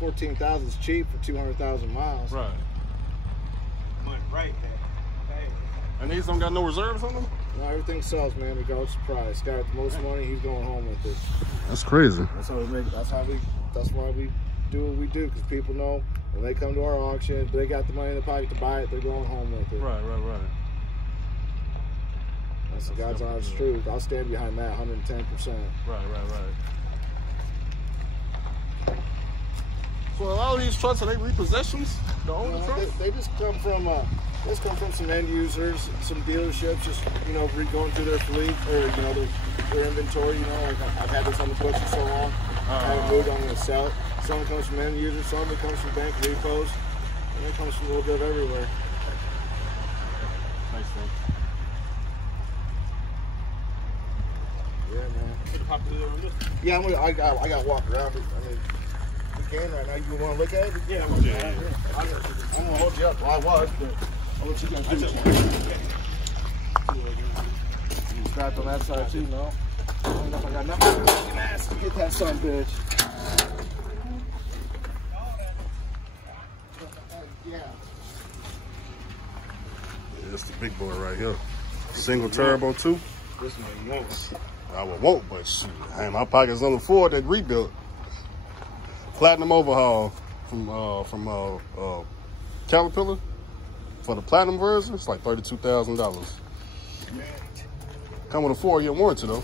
14,000 is cheap for 200,000 miles. Right. Money right there. Hey. And these don't got no reserves on them? No, everything sells, man, regardless of price. Guy with the most money, he's going home with it. That's crazy. That's how we make. That's why we do what we do, because people know when they come to our auction, if they got the money in the pocket to buy it, they're going home with it. Right. That's the God's honest truth. I'll stand behind that 110%. Right. So a lot of these trucks, are they repossessions? The older trucks? They just come from some end users, some dealerships, just going through their fleet or their inventory. Like I've had this on the books for so long, I haven't moved. I'm going to sell it. Some comes from end users, some comes from bank repos, and it comes from a little bit of everywhere. Nice thing. Yeah, man. Yeah, I got to walk around it. I mean, we can right now. You want to look at it? Yeah, I'm gonna I'm going to hold you up. Well, I was, but I'll let you guys do it. You strapped on that side too, no? I don't know if I got nothing. Get that son, bitch. Yeah. It's the big boy right here. Single turbo too. This one wants. I would want, but shoot, hey, my pockets on the Ford that rebuilt. Platinum overhaul from Caterpillar for the platinum version. It's like $32,000. Come with a 4-year warranty though.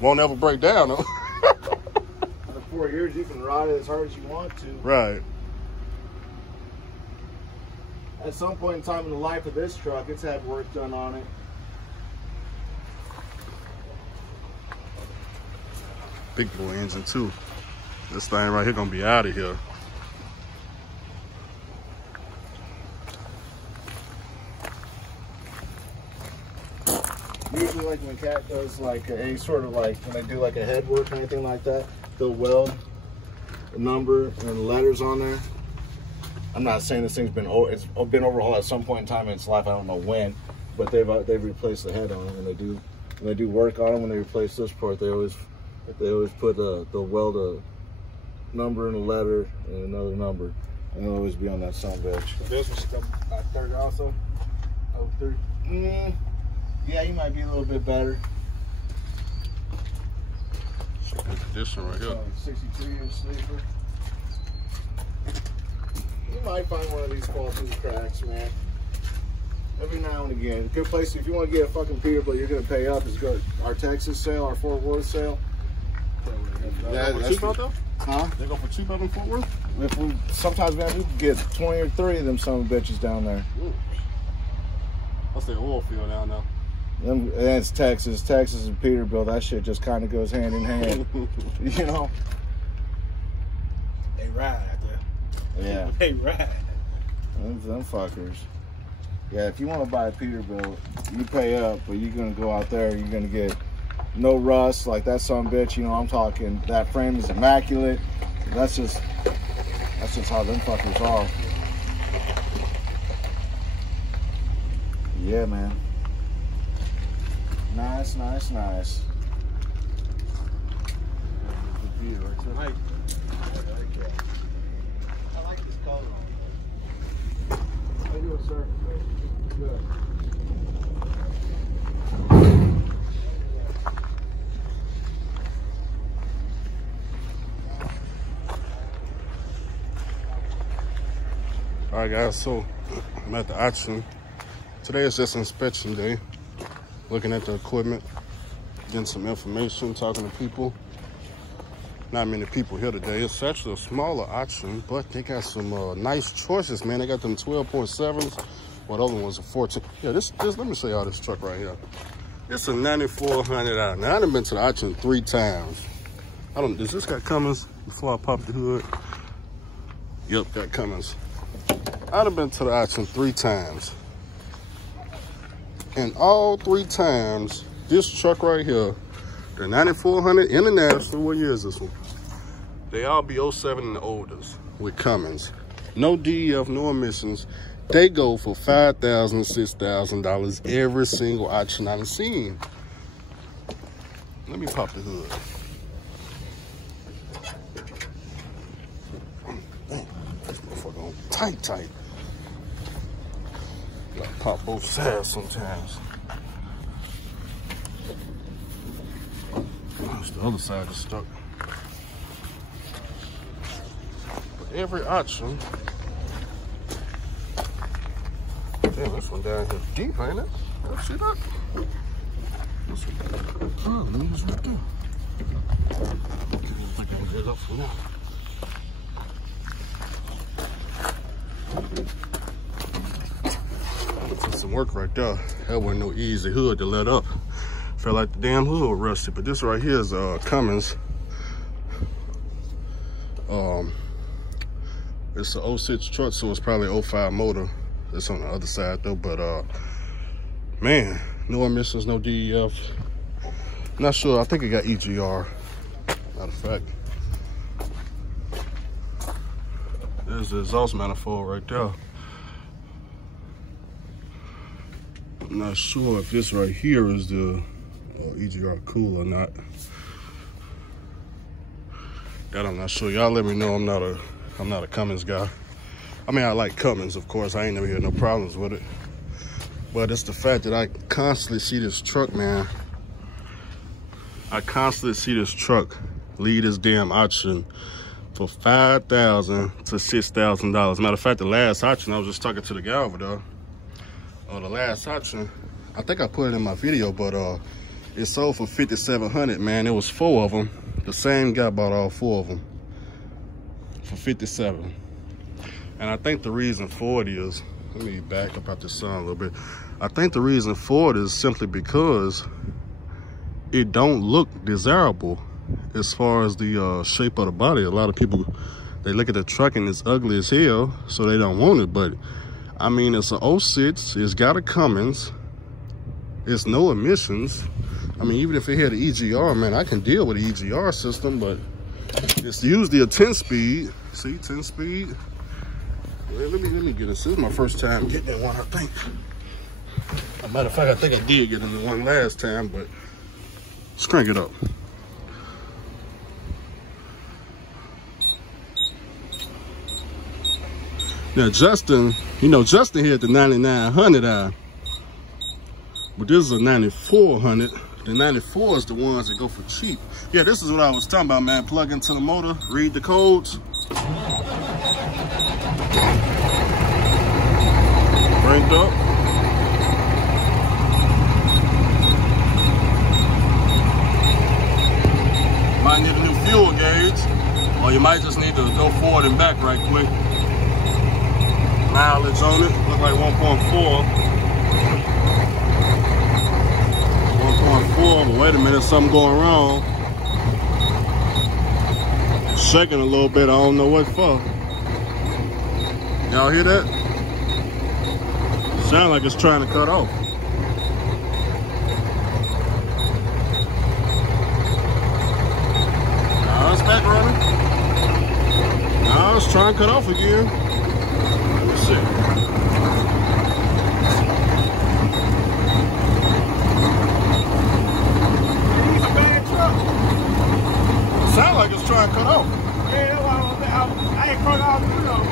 Won't ever break down though. In 4 years, you can ride it as hard as you want to. Right. At some point in time in the life of this truck, it's had work done on it. Big boy engine too. This thing right here gonna be out of here. Usually, like when Cat does like any sort of like when they do like a head work or anything like that, they'll weld a number and letters on there. I'm not saying this thing's been overhauled at some point in time in its life. I don't know when, but they've replaced the head on it, and when they do work on it. When they replace this part, they always put they'll weld a number and a letter and another number, and it'll always be on that son bitch. This was 30 also. 03. Yeah, you might be a little bit better. Good condition right here. 63-inch sleeper. You might find one of these fall through the cracks, man. Every now and again. Good place if you want to get a fucking Peterbilt, you're gonna pay up. Is go our Texas sale, our Fort Worth sale. Yeah, that's cheap out though? Huh? They go for cheap out in Fort Worth? Sometimes, man, we can get 20 or 30 of them son of bitches down there. Ooh. What's the oil field down there? And it's Texas. Texas and Peterbilt, that shit just kind of goes hand in hand. You know? They ride out there. Yeah. They ride. Them fuckers. Yeah, if you want to buy a Peterbilt, you pay up, but you're going to go out there, you're going to get no rust, like that son bitch, I'm talking, that frame is immaculate. That's just how them fuckers are. Yeah, man. Nice. I like this color. How you doing, sir? Good. All right, guys, so I'm at the auction. Today is just inspection day. Looking at the equipment, getting some information, talking to people. Not many people here today. It's actually a smaller auction, but they got some nice choices, man. They got them 12.7s. What other ones are 14? Yeah, this let me show y'all this truck right here. It's a 9400 out. Now, I done been to the auction 3 times. Does this got Cummins before I pop the hood? Yep, got Cummins. I done been to the auction 3 times. And all 3 times, this truck right here, the 9400 International, what year is this one? They all be 07 and the oldest with Cummins. No DEF, no emissions. They go for $5,000, $6,000 every single auction I've seen. Let me pop the hood. tight. Gotta pop both sides sometimes. Gosh, the other side is stuck. But every option. Damn, this one down here deep, ain't it? Oh, see that? Oh, the needle's right there. Okay, I think I can get it up for now. That's some work right there. That wasn't no easy hood to let up. Felt like the damn hood was rusted. But this right here is Cummins. It's an 06 truck, so it's probably 05 motor. It's on the other side though, but man, no emissions, no DEF. Not sure, I think it got EGR, matter of fact. There's the exhaust manifold right there. I'm not sure if this right here is the EGR cool or not. That I'm not sure. Y'all let me know. I'm not a Cummins guy. I mean, I like Cummins, of course. I ain't never had no problems with it. But it's the fact that I constantly see this truck, man. I constantly see this truck leave this damn auction for $5,000 to $6,000. Matter of fact, the last auction, I was just talking to the guy over there. The last auction, I think I put it in my video, but it sold for $5,700, man. It was 4 of them. The same guy bought all 4 of them for $57. And I think the reason for it is, let me back up out the sun a little bit. I think the reason for it is simply because it don't look desirable as far as the shape of the body. A lot of people, they look at the truck and it's ugly as hell, so they don't want it. But I mean, it's an 06, it's got a Cummins, it's no emissions. I mean, even if it had an EGR, man, I can deal with the EGR system, but it's usually a 10-speed. See, 10-speed. Let me get this. This is my first time getting in one, I think. As a matter of fact, I think I did get in one last time, but let's crank it up. Now, Justin, you know, Justin had the 9900i, but this is a 9400. The 94 is the ones that go for cheap. Yeah, this is what I was talking about, man. Plug into the motor, read the codes. Cranked up. Might need a new fuel gauge, or you might just need to go forward and back right quick. Mileage on it, look like 1.4. 1.4, but wait a minute, something going wrong. It's shaking a little bit, I don't know what for. Y'all hear that? Sound like it's trying to cut off. Now it's back running. Now it's trying to cut off again. Let me see. It's a bad truck. Sound like it's trying to cut off. Yeah, I ain't caught all the good on it.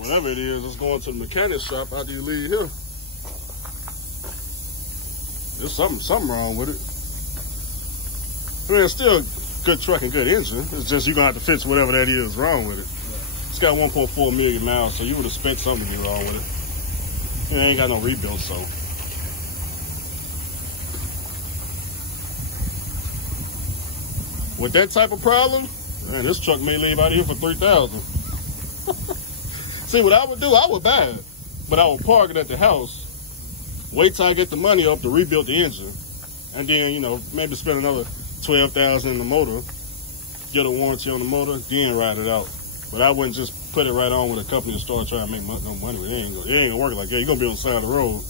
Whatever it is, it's going to the mechanic shop after you leave here. There's something wrong with it. I mean, it's still a good truck and good engine. It's just you're going to have to fix whatever that is wrong with it. Yeah. It's got 1.4 million miles, so you would expect something to be wrong with it. It ain't got no rebuild, so. With that type of problem, man, this truck may leave out of here for $3,000. See, what I would do, I would buy it, but I would park it at the house, wait till I get the money up to rebuild the engine, and then, you know, maybe spend another $12,000 in the motor, get a warranty on the motor, then ride it out. But I wouldn't just put it right on with a company and start trying to make no money. It ain't gonna work like that. You're gonna be on the side of the road.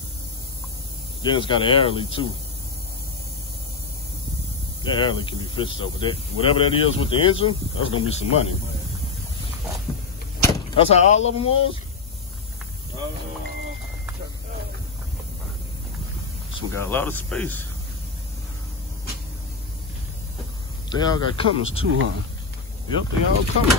Then it's got an air leak too. That air leak can be fixed though, but whatever that is with the engine, that's gonna be some money. That's how all of them was? So we got a lot of space. They all got Cummins too, huh? Yep, they all Cummins.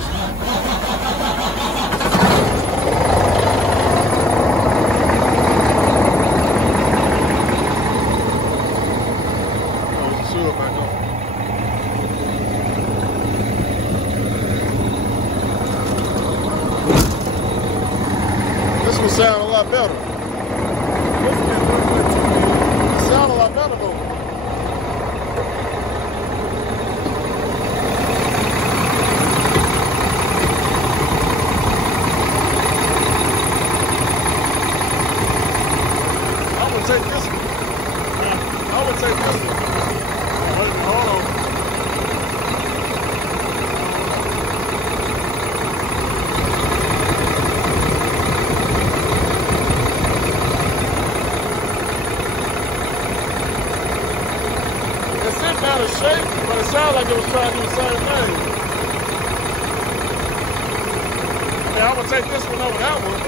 This one sound a lot better. It sound a lot better though. Take this one. I would take this one. Hold on. It's in kind of shape, but it sounded like it was trying to do the same thing. Yeah, I would take this one over that one.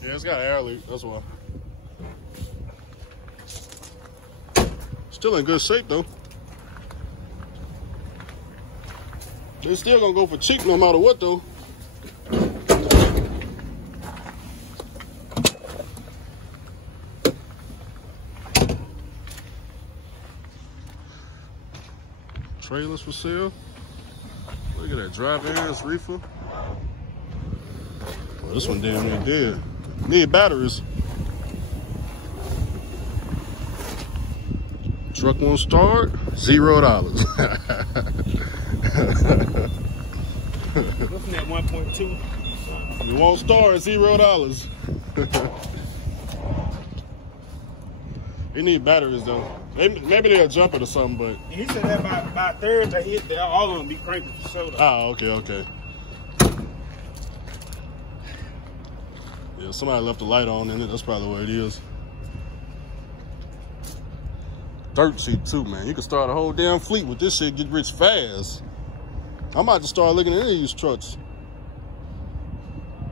Yeah, it's got an air leak, that's why. Still in good shape though. They still gonna go for cheap no matter what though. Trailers for sale. Look at that, drive-ins, reefer. Oh, this one damn near dead. Need batteries. Truck won't start, $0. Looking at 1.2. It won't start, $0. They need batteries though. Maybe they'll jump it or something, but. He said that by Thursday, all of them be cranking for soda. Ah, okay. Yeah, somebody left the light on in it. That's probably what it is. Dirt cheap too, man. You can start a whole damn fleet with this shit. Get rich fast. I'm about to start looking at any of these trucks.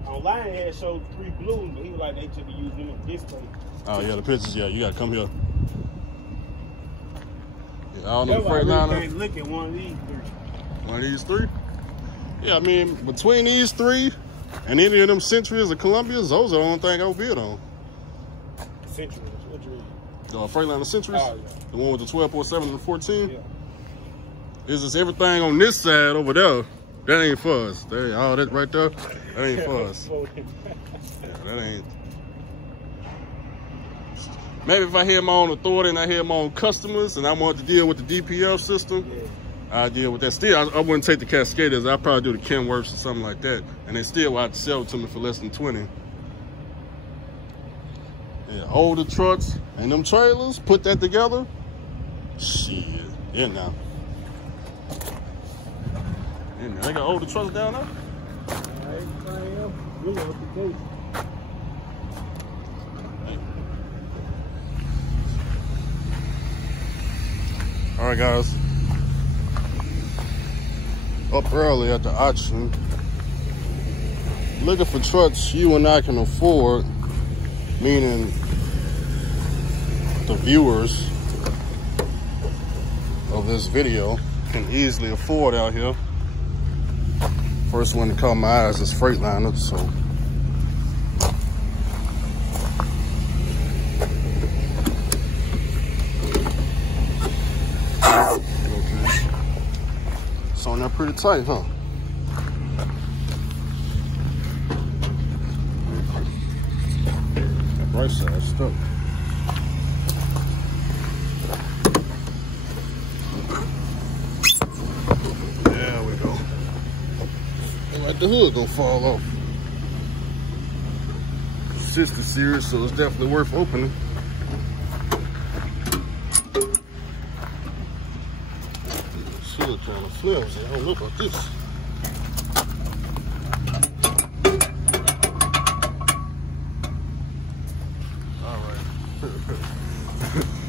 Online had showed 3 blues, but he was like they should be using them in display. Oh yeah, the pictures. Yeah, you gotta come here. Yeah, all them That's why I really Freightliner. can't look at one of these 3. One of these 3. Yeah, I mean between these 3 and any of them Centuries or Columbias, those are the only thing I would bid on. Centuries, what you read? The Freightliner Centuries, Oh, yeah. the one with the 12.7 and the 14. Yeah. It's just everything on this side over there. That ain't for us. All that right there, that ain't for us. Yeah, that ain't. Maybe if I had my own authority and I had my own customers and I wanted to deal with the DPF system, Yeah. I'd deal with that. Still, I wouldn't take the Cascaders. I'd probably do the Kenworths or something like that. And they still would have to sell it to me for less than 20. Yeah, older trucks and them trailers, put that together. Shit, yeah now. And they got older trucks down there. All right, guys. Up early at the auction, looking for trucks you and I can afford, meaning the viewers of this video. can easily afford out here. First one that caught my eyes is Freightliner, so. Okay. It's on there pretty tight, huh? That right side stuck. The hood gonna fall off. 60 series, so it's definitely worth opening. This hood kind of flimsy. I don't know about this. All right.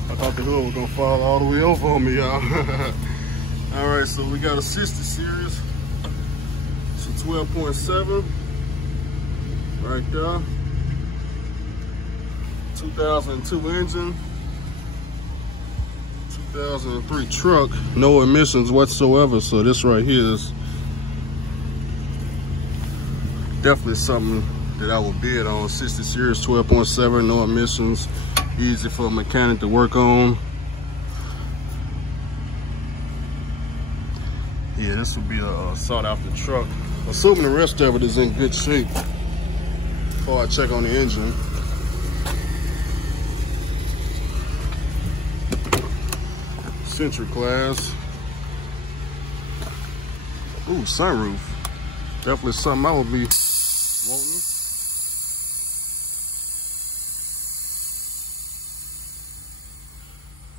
I thought the hood was gonna fall all the way over on me, y'all. All right, so we got a 60 series. 12.7 right there. 2002 engine, 2003 truck, no emissions whatsoever. So this right here is definitely something that I would bid on. 60 series, 12.7, no emissions, easy for a mechanic to work on. Yeah, this would be a sought after truck. Assuming the rest of it is in good shape before I check on the engine. Century class. Ooh, sunroof. Definitely something I would be wanting.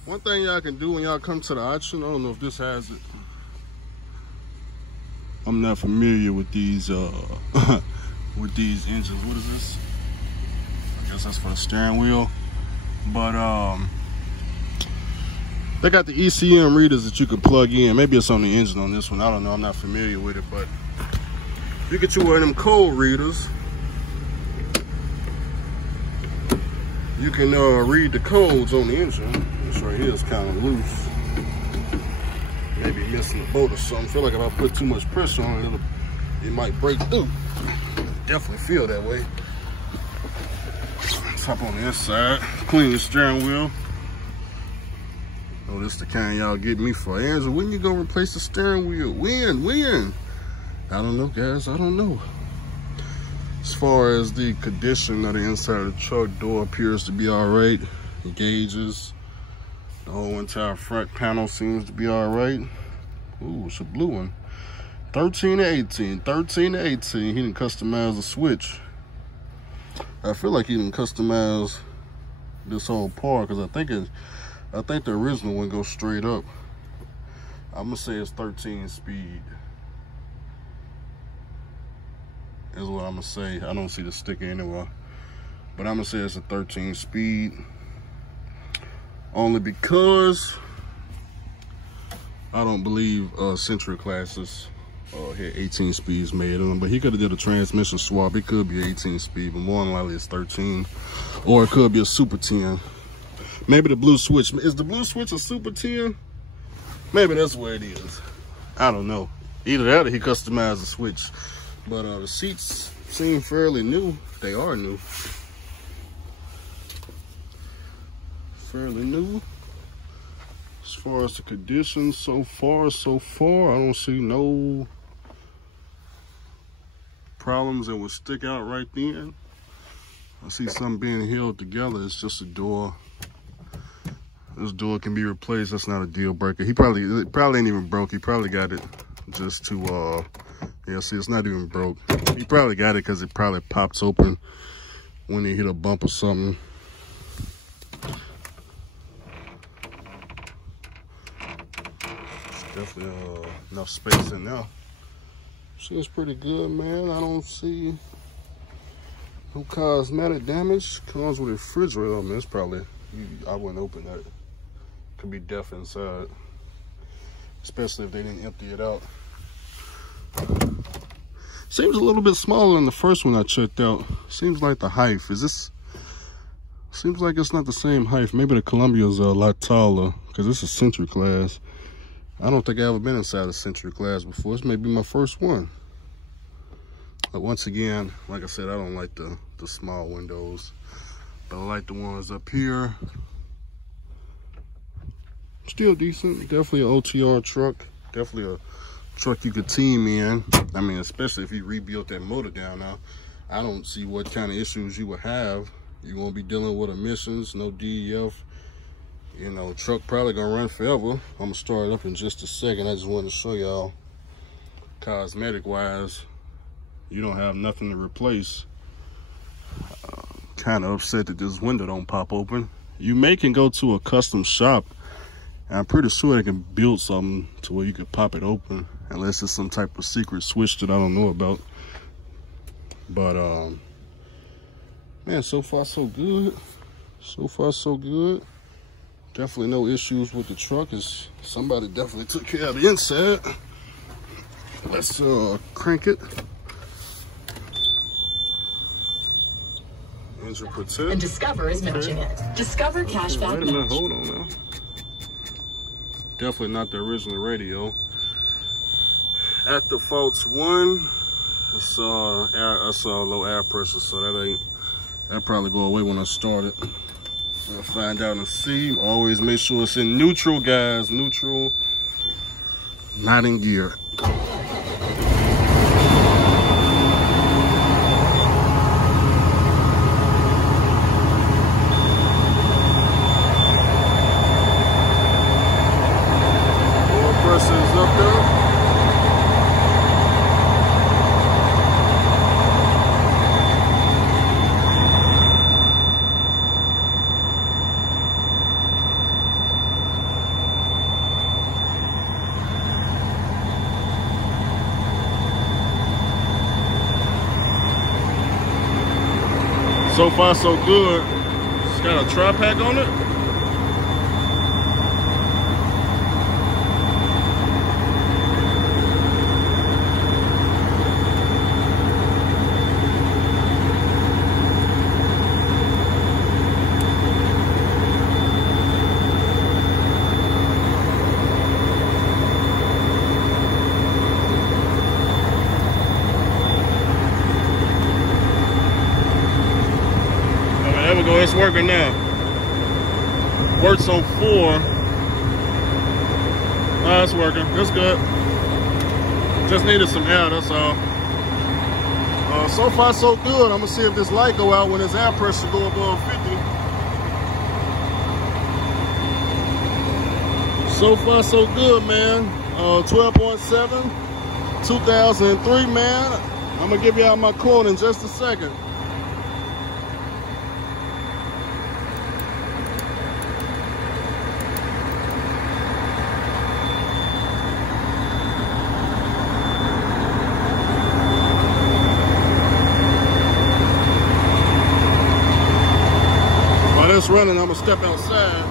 One thing y'all can do when y'all come to the auction, I don't know if this has it. I'm not familiar with these engines. What is this? I guess that's for the steering wheel. But they got the ECM readers that you can plug in. Maybe it's on the engine on this one. I don't know. I'm not familiar with it, but you get you one of them code readers. You can read the codes on the engine. This right here is kind of loose. Maybe missing a bolt or something. I feel like if I put too much pressure on it, it might break through. Definitely feel that way. Let's hop on the inside. Clean the steering wheel. Oh, this is the kind y'all get me for. Andrew, when you gonna replace the steering wheel? When? I don't know, guys. I don't know. As far as the condition of the inside of the truck, door appears to be all right. Gauges. The whole entire front panel seems to be all right. Ooh, it's a blue one. 13 to 18. 13 to 18. He didn't customize the switch. I feel like he didn't customize this whole part because I think the original one goes straight up. I'm gonna say it's 13 speed. Is what I'm gonna say. I don't see the sticker anywhere, but I'm gonna say it's a 13 speed. Only because I don't believe Century classes had 18 speeds made in them, but he could have did a transmission swap. It could be 18 speed, but more than likely it's 13, or it could be a Super 10. Maybe the blue switch. Is the blue switch a Super 10? Maybe that's where it is. I don't know. Either that or he customized the switch. But the seats seem fairly new. They are new. Fairly new. As far as the conditions so far, I don't see no problems that would stick out right then. I see something being held together. It's just a door. This door can be replaced. That's not a deal breaker. It probably ain't even broke. He probably got it just to yeah, see, it's not even broke. He probably got it because it probably pops open when he hit a bump or something. Definitely enough space in there. Seems pretty good, man. I don't see no cosmetic damage. Comes with a refrigerator. I mean, it's probably, I wouldn't open that. Could be deaf inside, especially if they didn't empty it out. Seems a little bit smaller than the first one I checked out. Seems like the height is this. Seems like it's not the same height. Maybe the Columbia is a lot taller because this is Century class. I don't think I've ever been inside a Century Glass before. This may be my first one. But once again, like I said, I don't like the small windows, but I like the ones up here. Still decent. Definitely an OTR truck. Definitely a truck you could team in. I mean, especially if you rebuilt that motor down now. I don't see what kind of issues you would have. You won't be dealing with emissions, no DEF. You know, truck probably gonna run forever. I'm gonna start it up in just a second. I just wanted to show y'all, cosmetic wise, you don't have nothing to replace. Kind of upset that this window don't pop open. You can go to a custom shop, and I'm pretty sure they can build something to where you could pop it open, unless it's some type of secret switch that I don't know about. But man, so far so good. So far so good. Definitely no issues with the truck. Somebody definitely took care of the inside. Let's crank it. Engine protect. And Discover is matching it. Discover cashback. Wait a minute, hold on now. Definitely not the original radio. At the faults 1, it's low air pressure, so that probably go away when I start it. We'll find out and see. Always make sure it's in neutral, guys. Neutral, not in gear. So far, so good. It's got a tri-pack on it. It's working now. Works on 4. It's working. It's good. Just needed some air, that's all. So far, so good. I'm gonna see if this light go out when this air pressure go above 50. So far, so good, man. 12.7, 2003, man. I'm gonna give y'all my quote in just a second. It's running, I'm gonna step outside.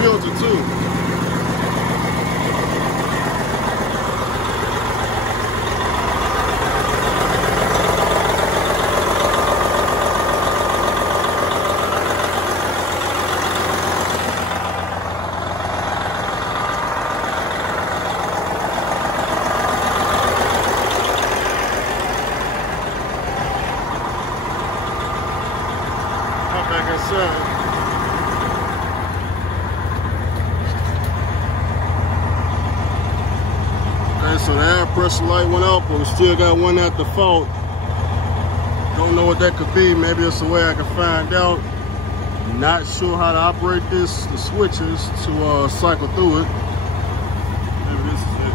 filter too. Like I said, okay, so the air pressure light went out, but we still got one at the fault. Don't know what that could be. Maybe it's a way I can find out. Not sure how to operate this, the switches to cycle through it. Maybe this is it.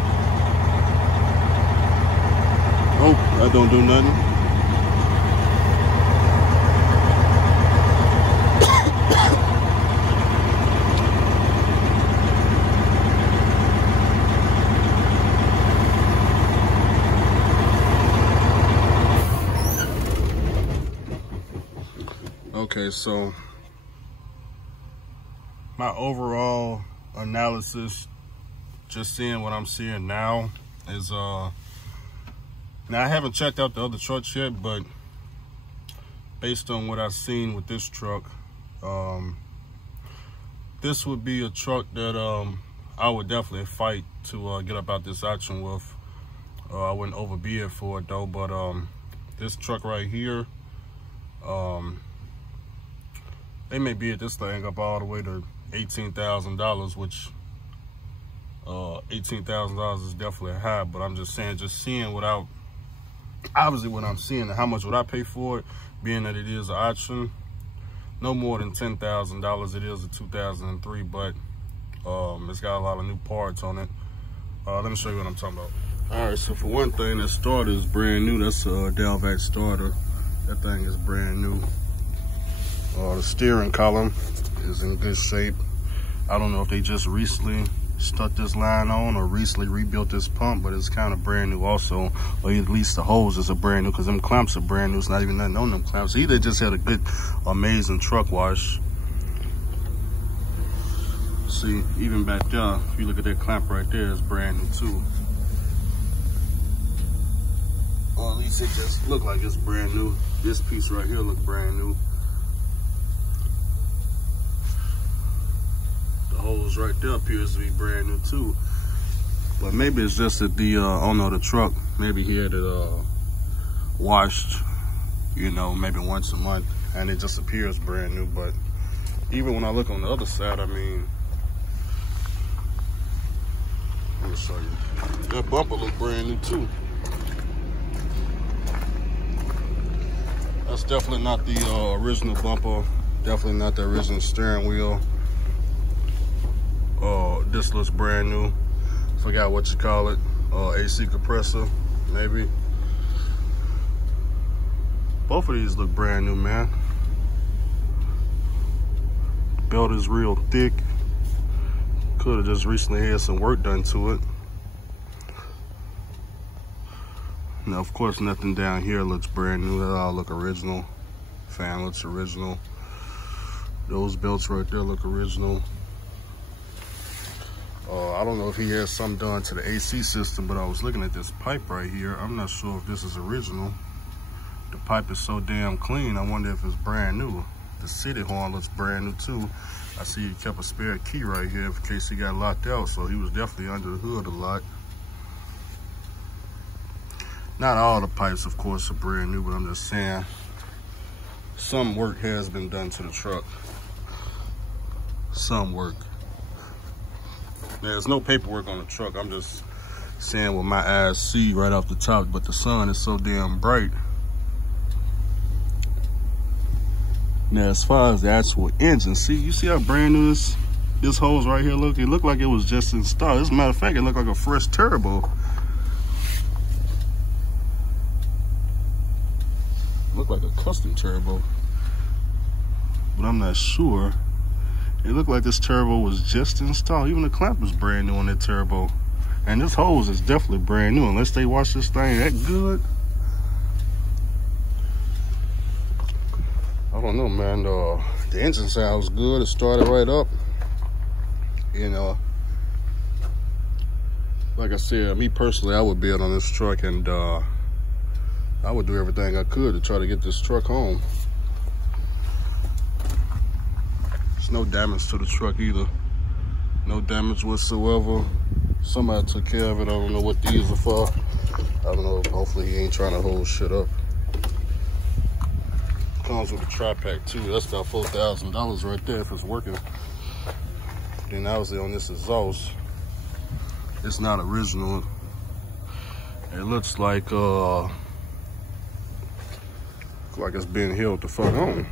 Oh, that don't do nothing. Okay, so my overall analysis, just seeing what I'm seeing now, is now I haven't checked out the other trucks yet, but based on what I've seen with this truck, this would be a truck that I would definitely fight to get up out this auction with. I wouldn't overbid for it though, but this truck right here, they may bid this thing up all the way to $18,000, which $18,000 is definitely high, but I'm just saying, just seeing without, obviously what I'm seeing, how much would I pay for it, being that it is an auction, no more than $10,000. It is a 2003, but it's got a lot of new parts on it. Let me show you what I'm talking about. All right, so for one thing, the starter is brand new. That's a Delvac starter. That thing is brand new. The steering column is in good shape. I don't know if they just recently stuck this line on or recently rebuilt this pump, but it's kind of brand new also, or at least the hose is a brand new, because them clamps are brand new. It's not even nothing on them clamps. Either just had a good, amazing truck wash. See, even back there, if you look at that clamp right there, it's brand new too. Or at least it just look like it's brand new. This piece right here look brand new. The hose right there appears to be brand new too. But maybe it's just that the owner of the truck, maybe he had it washed, you know, maybe once a month, and it just appears brand new. But even when I look on the other side, I mean, let me show you. That bumper look brand new too. That's definitely not the original bumper. Definitely not the original steering wheel. This looks brand new. Forgot what you call it. AC compressor, maybe. Both of these look brand new, man. Belt is real thick. Could have just recently had some work done to it. Now, of course, nothing down here looks brand new. They all look original. Fan looks original. Those belts right there look original. I don't know if he has something done to the AC system, but I was looking at this pipe right here. I'm not sure if this is original. The pipe is so damn clean, I wonder if it's brand new. The city horn looks brand new too. I see he kept a spare key right here in case he got locked out, so he was definitely under the hood a lot. Not all the pipes, of course, are brand new, but I'm just saying some work has been done to the truck. Some work. There's no paperwork on the truck. I'm just saying what my eyes see right off the top, but the sun is so damn bright. Now, as far as the actual engine, see, you see how brand new this hose right here look? It looked like it was just installed. As a matter of fact, it looked like a fresh turbo. Looked like a custom turbo, but I'm not sure. It looked like this turbo was just installed. Even the clamp was brand new on that turbo. And this hose is definitely brand new, unless they wash this thing that good. I don't know, man. The engine sounds good. It started right up. You know, like I said, me personally, I would bid on this truck, and I would do everything I could to try to get this truck home. There's no damage to the truck either. No damage whatsoever. Somebody took care of it. I don't know what these are for. I don't know. Hopefully he ain't trying to hold shit up. Comes with a tri-pack too. That's about $4,000 right there if it's working. Then obviously on this exhaust, it's not original. It looks like it's been held the fuck on.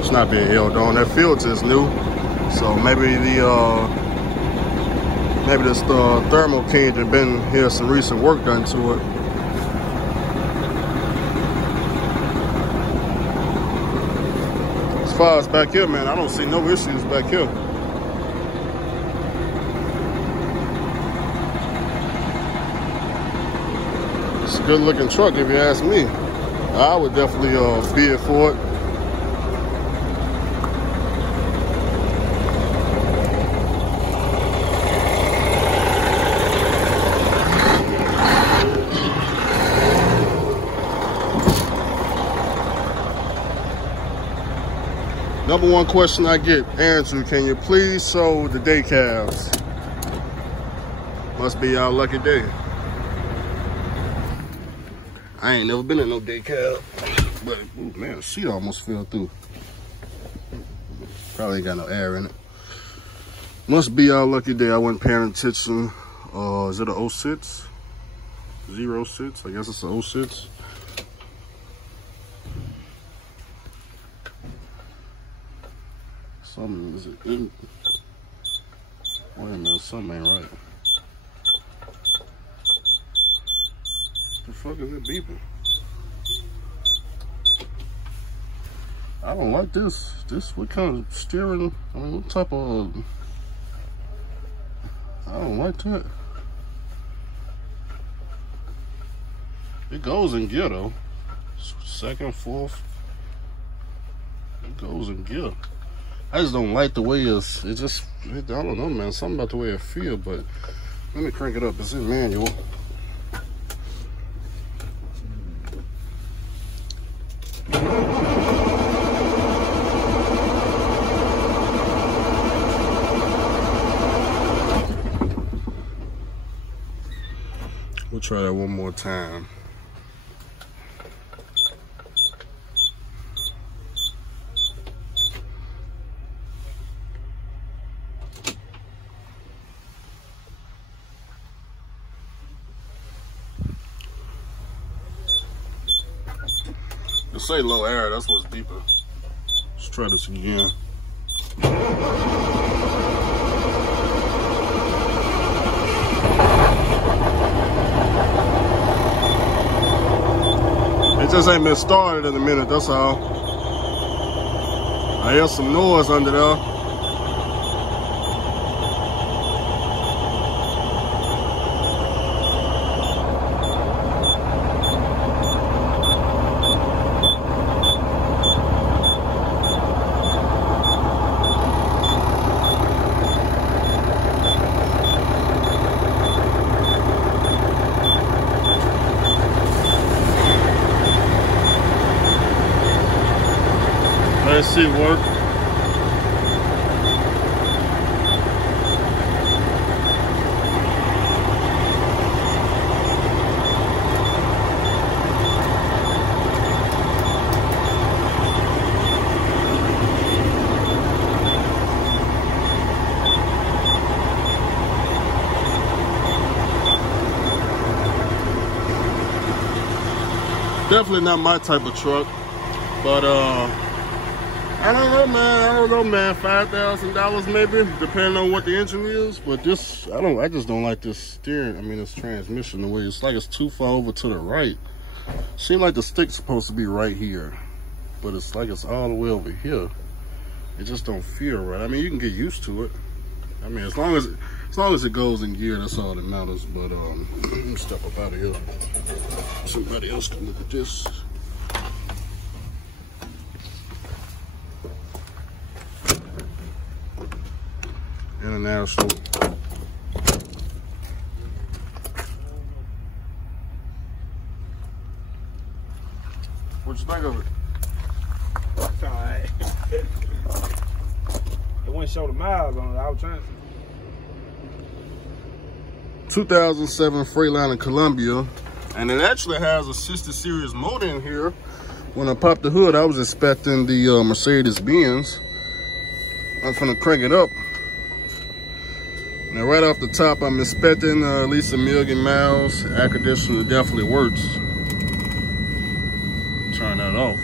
It's not being held on. That filter is new, so maybe this Thermo King had been here, some recent work done to it. As far as back here, man, I don't see no issues back here. It's a good looking truck if you ask me. I would definitely bid for it. Number one question I get, Andrew, can you please show the day cabs? Must be y'all lucky day. I ain't never been in no day cab, but ooh, man, the seat almost fell through. Probably ain't got no air in it. Must be y'all lucky day. I wasn't paying attention. Is it a 06? 06? I guess it's a 06. Something is it in? Wait a minute, something ain't right. The fuck is it beeping? I don't like this. What kind of steering? I mean, what type of? I don't like that. It goes in gear though. Second, fourth. It goes in gear. I just don't like the way I don't know, man. Something about the way it feels, but let me crank it up. It's in manual. We'll try that one more time. To say low air, that's what's deeper. Let's try this again. It just ain't been started in a minute, that's all. I hear some noise under there. Let's see it work. Definitely not my type of truck, but I don't know, man. $5,000 maybe, depending on what the engine is. But this, I just don't like this steering. I mean, this transmission, the way it's like it's too far over to the right. Seems like the stick's supposed to be right here, but it's like it's all the way over here. It just don't feel right. I mean, you can get used to it. I mean, as long as it goes in gear, that's all that matters. But let me step up out of here. Somebody else can look at this. International. What you think of it? It's alright. It wouldn't show the miles on it. I was trying to. 2007 Freightliner Columbia, and it actually has a 60 series motor in here. When I popped the hood, I was expecting the Mercedes-Benz. I'm gonna crank it up. Now, right off the top, I'm expecting at least 1 million miles. Air conditioner definitely works. Turn that off.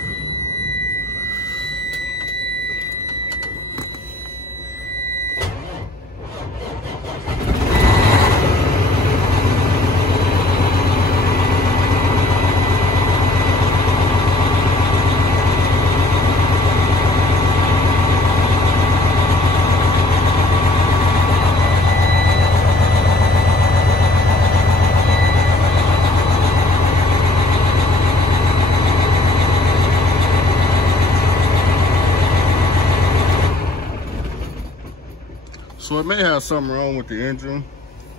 So it may have something wrong with the engine.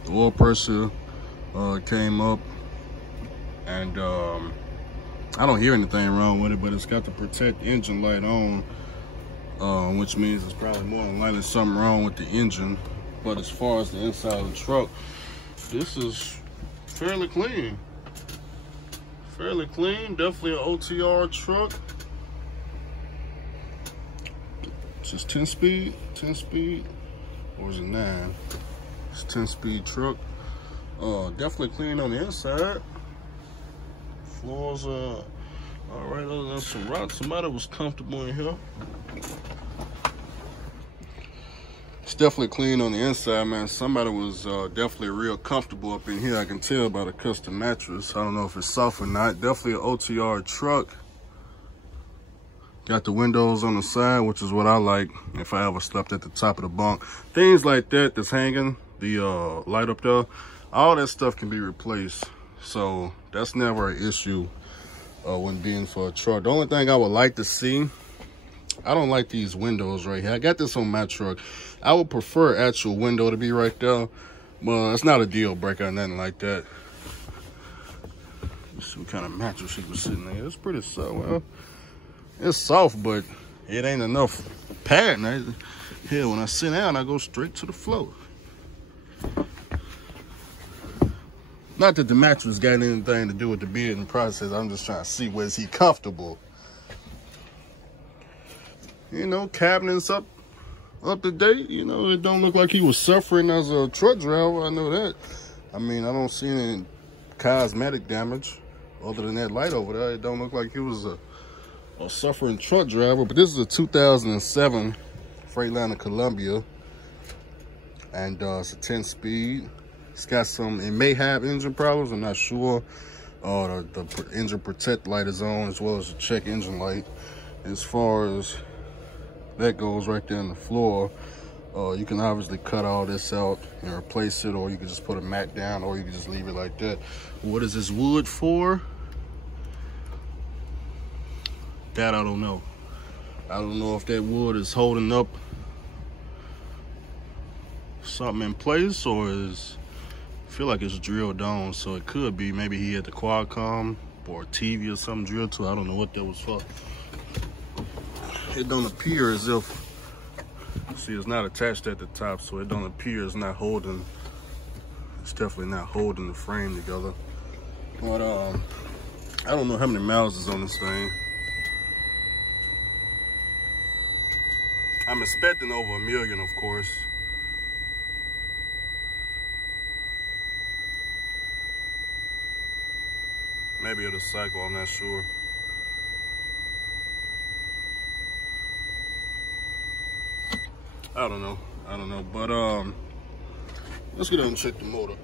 The oil pressure came up, and I don't hear anything wrong with it, but it's got the protect engine light on, which means it's probably more than likely something wrong with the engine. But as far as the inside of the truck, this is fairly clean. Fairly clean, definitely an OTR truck. Just 10 speed, 10 speed. Or is it 9? It's a 10-speed truck. Definitely clean on the inside. Floors all right, other than some rocks. Somebody was comfortable in here. It's definitely clean on the inside, man. Somebody was definitely real comfortable up in here. I can tell by the custom mattress. I don't know if it's soft or not. Definitely an OTR truck. Got the windows on the side, which is what I like if I ever slept at the top of the bunk. Things like that that's hanging, the light up there, all that stuff can be replaced. So that's never an issue when being for a truck. The only thing I would like to see, I don't like these windows right here. I got this on my truck. I would prefer actual window to be right there, but it's not a deal breaker or nothing like that. Let's see what kind of mattress he was sitting there. It's pretty soft. Well, it's soft, but it ain't enough padding. Here, when I sit down, I go straight to the floor. Not that the mattress got anything to do with the building process. I'm just trying to see, was he comfortable? You know, cabinets up to date. You know, it don't look like he was suffering as a truck driver. I know that. I mean, I don't see any cosmetic damage other than that light over there. It don't look like he was a suffering truck driver. But this is a 2007 Freightliner Columbia, and it's a 10-speed. It's got some, it may have engine problems, I'm not sure. The engine protect light is on, as well as the check engine light. As far as that goes, right there on the floor, you can obviously cut all this out and replace it, or you can just put a mat down, or you can just leave it like that. What is this wood for? That I don't know. I don't know if that wood is holding up something in place, or is, I feel like it's drilled on, so it could be maybe he had the Qualcomm or TV or something drilled to. I don't know what that was for. It don't appear as if, see, it's not attached at the top, so it don't appear it's not holding, it's definitely not holding the frame together. But I don't know how many miles is on this thing. I'm expecting over 1 million, of course. Maybe it'll cycle, I'm not sure. I don't know, but let's get out and check the motor.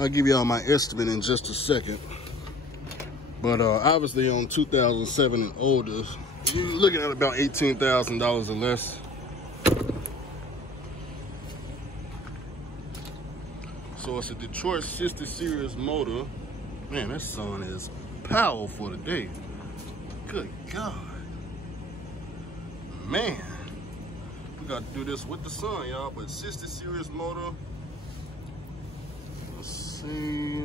I'll give y'all my estimate in just a second. But obviously on 2007 and older, you're looking at about $18,000 or less. So it's a Detroit 60 series motor. Man, that sun is powerful today. Good God. Man. got to do this with the sun, y'all. But 60 series motor. Let's see.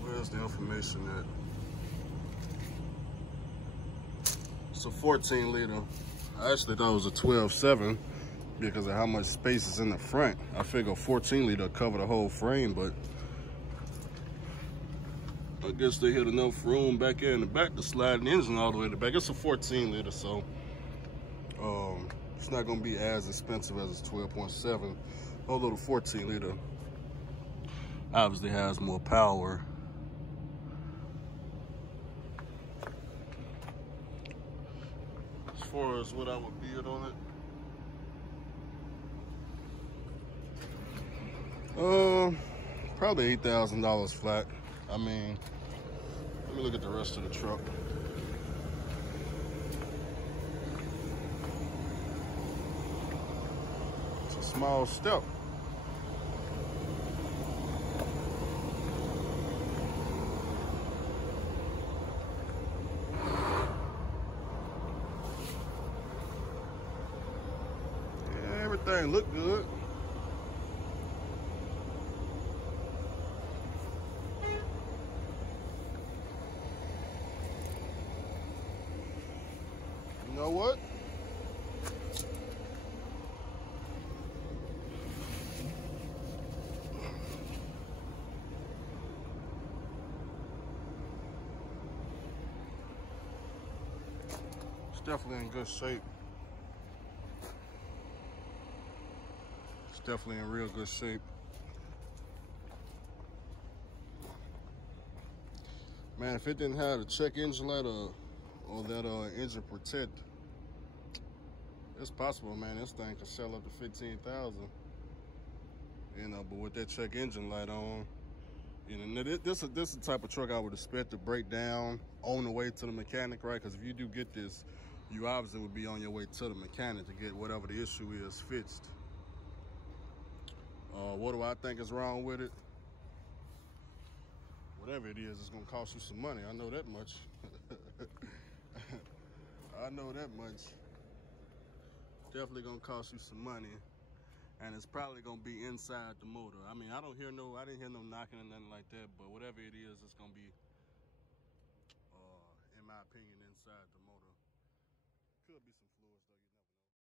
Where's the information at? It's a 14 liter. I actually thought it was a 12.7 because of how much space is in the front. I figure 14 liter cover the whole frame, but I guess they had enough room back here in the back to slide the engine all the way to the back. It's a 14 liter, so it's not gonna be as expensive as a 12.7, although the 14 liter obviously has more power. As far as what I would bid on it, probably $8,000 flat. I mean, let me look at the rest of the truck. It's a small step. Yeah, everything look good. You know what? It's definitely in good shape. It's definitely in real good shape. Man, if it didn't have the check engine light or that engine protect, it's possible, man, this thing could sell up to 15,000. You know, but with that check engine light on, you know, this is the type of truck I would expect to break down on the way to the mechanic, right? Because if you do get this, you obviously would be on your way to the mechanic to get whatever the issue is fixed. What do I think is wrong with it? Whatever it is, it's gonna cost you some money. I know that much. I know that much. Definitely gonna cost you some money, and it's probably gonna be inside the motor. I mean, I didn't hear no knocking or nothing like that, but whatever it is, it's gonna be, in my opinion, inside the motor. Could be some